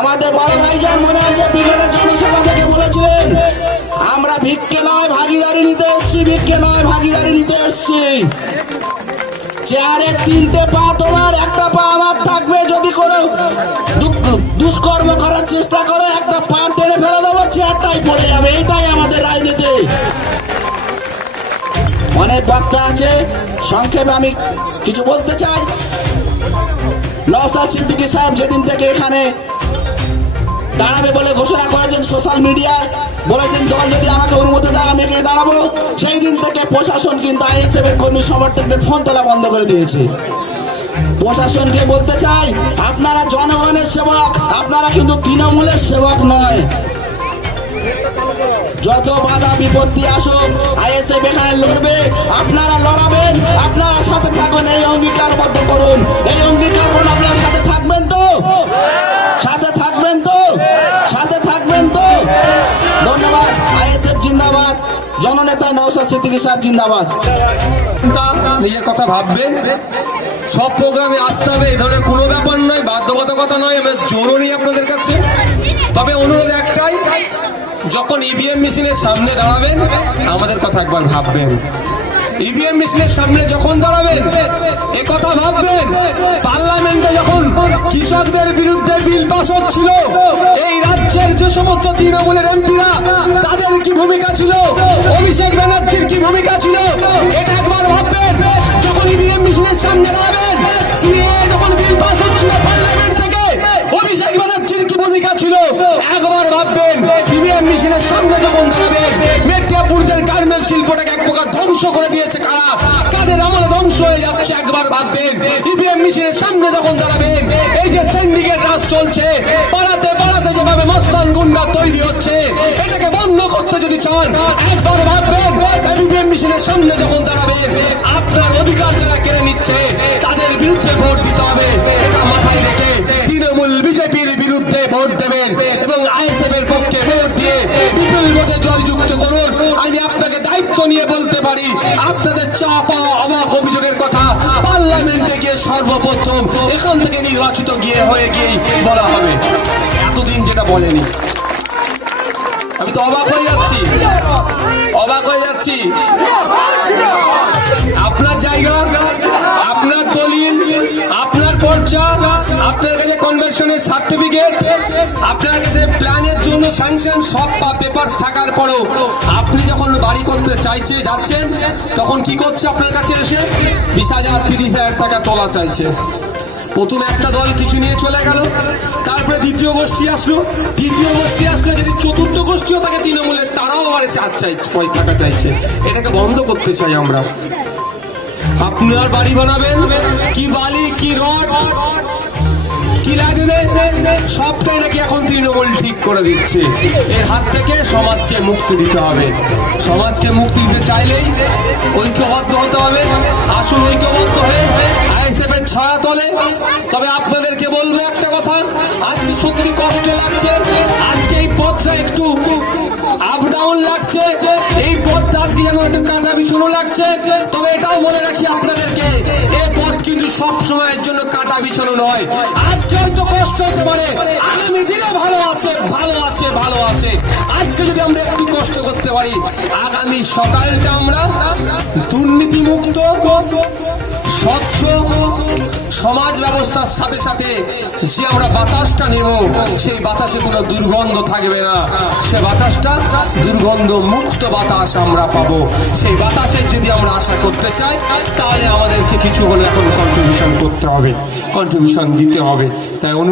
আমাদের বড় ভাইজান মনে আছে ব্রিগেডের জনসভা থেকে বলেছিলেন আমরা ভিক্ষে নয় ভাগিদারি নিতে এসছি, ভিক্ষে নয় ভাগিদারি নিতে এসছি। চেয়ারের তিনটে পা তোমার, একটা পা আমার থাকবে। যদি কোনো দুষ্কর্ম করার চেষ্টা করো একটা পা টেনে ফেলে দেবো, চেয়ারটাই পড়ে যাবে। এটাই আমাদের রাজনীতি। অনেক বক্তা আছে, সংক্ষেপে আমি কিছু বলতে চাই। নওশাদ সিদ্দিকী সাহেব যেদিন থেকে এখানে দাঁড়াবে বলে ঘোষণা করেছেন, সোশ্যাল মিডিয়ায় বলেছেন দল যদি আমাকে অনুমতি দেয় আমি এখানে দাঁড়াবো, সেই দিন থেকে প্রশাসন কিন্তু আইএসএফ এর কর্মী সমর্থকদের ফোন তোলা বন্ধ করে দিয়েছে। প্রশাসনকে বলতে চাই আপনারা জনগণের সেবক, আপনারা কিন্তু তৃণমূলের সেবক নয়। যত বাধা বিপত্তি আসুক আইএসএফ এখানে লড়বে, আপনারা লড়াবেন, আপনারা সাথে থাকবেন। এই অঙ্গীকারবদ্ধ করুন, এই অঙ্গীকার করুন। আপনারা সাথে থাকবেন তো, সাথে থাকবেন তো, সাথে থাকবেন তো। ধন্যবাদ। আইএসএফ জিন্দাবাদ, জননেতা নওশাদ সিদ্দিকী সাহেব জিন্দাবাদ। নিজের কথা ভাববেন, সব প্রোগ্রামে আসতে হবে এই ধরনের কোনো ব্যাপার নয়, বাধ্যবাধকতা নয়, আমরা জোরও নেই আপনাদের কাছে। তবে অনুরোধ একটাই, যখন ইভিএম মেশিনের সামনে দাঁড়াবেন আমাদের কথা একবার ভাববেন। ইভিএম মেশিনের সামনে যখন দাঁড়াবেন এ কথা ভাববেন, পার্লামেন্টে যখন কৃষকদের বিরুদ্ধে বিল পাস হচ্ছিল এই রাজ্যের যে সমস্ত তৃণমূলের এমপিরা তাদের কি ভূমিকা ছিল, অভিষেক ব্যানার্জির কি ভূমিকা ছিল, এটা একবার ভাববেন। যখন ইভিএম মেশিনের সামনে দাঁড়াবেন, সিএএ যখন বিল পাস হচ্ছিল পার্লামেন্ট থেকে অভিষেক ব্যানার্জির কি ভূমিকা ছিল একবার ভাববেন। ইভিএম মেশিনের সামনে যখন দাঁড়াবেন, মেদিনীপুরের গার্মেন্টস শিল্পটাকে এক প্রকার ধ্বংস করে দিয়েছে কারা, কাদের আমলে ধ্বংস হয়ে যাচ্ছে একবার ভাববেন। ইভিএম মেশিনের সামনে যখন দাঁড়াবেন, এই যে সিন্ডিকেট রাজ চলছে পাড়াতে পাড়াতে যেভাবে মস্তান গুন্ডা তৈরি হচ্ছে এটাকে বন্ধ করতে যদি চান একবার ভাববেন। ইভিএম মেশিনের সামনে যখন দাঁড়াবেন আপনার অধিকার যারা কেড়ে নিচ্ছে তাদের বিরুদ্ধে ভোট দিতে হবে, এটা মাথায় রেখে তৃণমূল বিজেপির বিরুদ্ধে ভোট দেবেন এবং আইএসএফ এর পক্ষে ভোট দিয়ে বিপুল ভোটে জয়যুক্ত করুন। আমি আপনাকে দায়িত্ব নিয়ে বলতে পারি আপনাদের চাপা অবাক অভিযোগের কথা পার্লামেন্টে গিয়ে সর্বপ্রথম এখান থেকে নির্বাচিত হয়ে গিয়েই বলা হবে। এতদিন যেটা বলেনি, আমি তো অবাক হয়ে যাচ্ছি, অবাক হয়ে যাচ্ছি। আপনার জায়গা, আপনার দলিল, আপনার পর্চা, আপনার কাছে কনভার্সনের সার্টিফিকেট, আপনার কাছে প্ল্যানের জন্য স্যাংশন সব পেপারস থাকার পরেও আপনি যখন বাড়ি করতে চাইছে যাচ্ছেন তখন কি করছে আপনার কাছে এসে 20,000 30,000 টাকা তোলা চাইছে। প্রথমে একটা দল কিছু নিয়ে চলে গেল, তারপরে দ্বিতীয় গোষ্ঠী আসলো, তৃতীয় গোষ্ঠী আসলো, যদি চতুর্থ গোষ্ঠীও থাকে তৃণমূলের তারাও আবার টাকা চাইছে। এটাকে বন্ধ করতে চাই আমরা। আপনার বাড়ি বানাবেন, কি বালি কি রড কি লাগবে সবটাই নাকি এখন তৃণমূল ঠিক করে দিচ্ছে। এর হাত থেকে সমাজকে মুক্তি দিতে হবে। সমাজকে মুক্তি দিতে চাইলেই ঐক্যবদ্ধ হতে হবে। আসুন ঐক্যবদ্ধ হয়ে আইএসএফ এর ছায়া তলে। তবে আপনাদেরকে বলবো একটা কথা, আজকে সত্যি কষ্ট লাগছে, আজকে এই পথটা একটু আপ ডাউন লাগছে, এই পথটা আজকে যেন একটু কাঁটা বিছানো লাগছে। তবে এটাও বলে রাখি আপনাদেরকে, এই পথ কিন্তু সব সময়ের জন্য কাঁটা বিছানো নয়। আজকে হয়তো কষ্ট হতে পারে, আগামী দিনে ভালো আছে, ভালো আছে, ভালো আছে। আজকে যদি আমরা একটু কষ্ট করতে পারি, আগামী সকালটা আমরা দুর্নীতি মুক্ত স্বচ্ছ সমাজ ব্যবস্থার সাথে সাথে যে আমরা বাতাসটা নেব সেই বাতাসে কোনো দুর্গন্ধ থাকবে না, সে বাতাসটা দুর্গন্ধ মুক্ত বাতাস আমরা পাবো। সেই বাতাসের যদি আমরা আশা করতে চাই তাহলে আমাদেরকে কিছু হলে এখন কন্ট্রিবিউশন করতে হবে, কন্ট্রিবিউশন দিতে হবে। তাই অনুরোধ